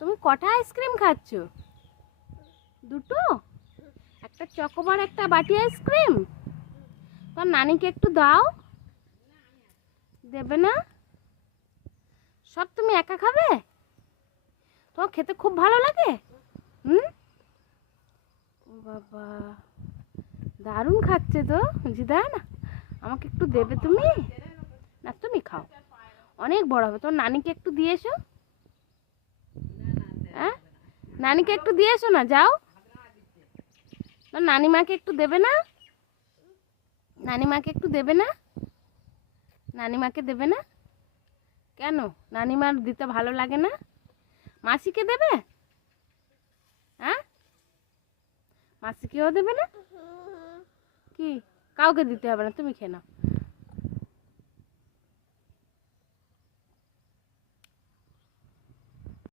তুমি কটা আইসক্রিম খাচ্ছ? দুটো? একটা চকোবার, একটা বাটি আইসক্রিম। তোর নানিকে একটু দাও। দেবে না? সব তুমি একা খাবে? তোমার খেতে খুব ভালো লাগে? হুম? ও বাবা, দারুণ খাচ্ছে তো জিদা। না আমাকে একটু দেবে তুমি? না তুমি খাও, অনেক বড় হবে। তোর নানিকে একটু দিয়ে এসো। হ্যাঁ, নানিকে একটু দিয়ে এসো না, যাও। তোর নানিমাকে একটু দেবে না? নানিমাকে একটু দেবে না? নানিমাকে দেবে না কেন? নানিমার দিতে ভালো লাগে না? মাসিকে দেবে? হ্যাঁ, মাসিকেও দেবে না? কি, কাউকে দিতে হবে না, তুমি খেয়ে নাও।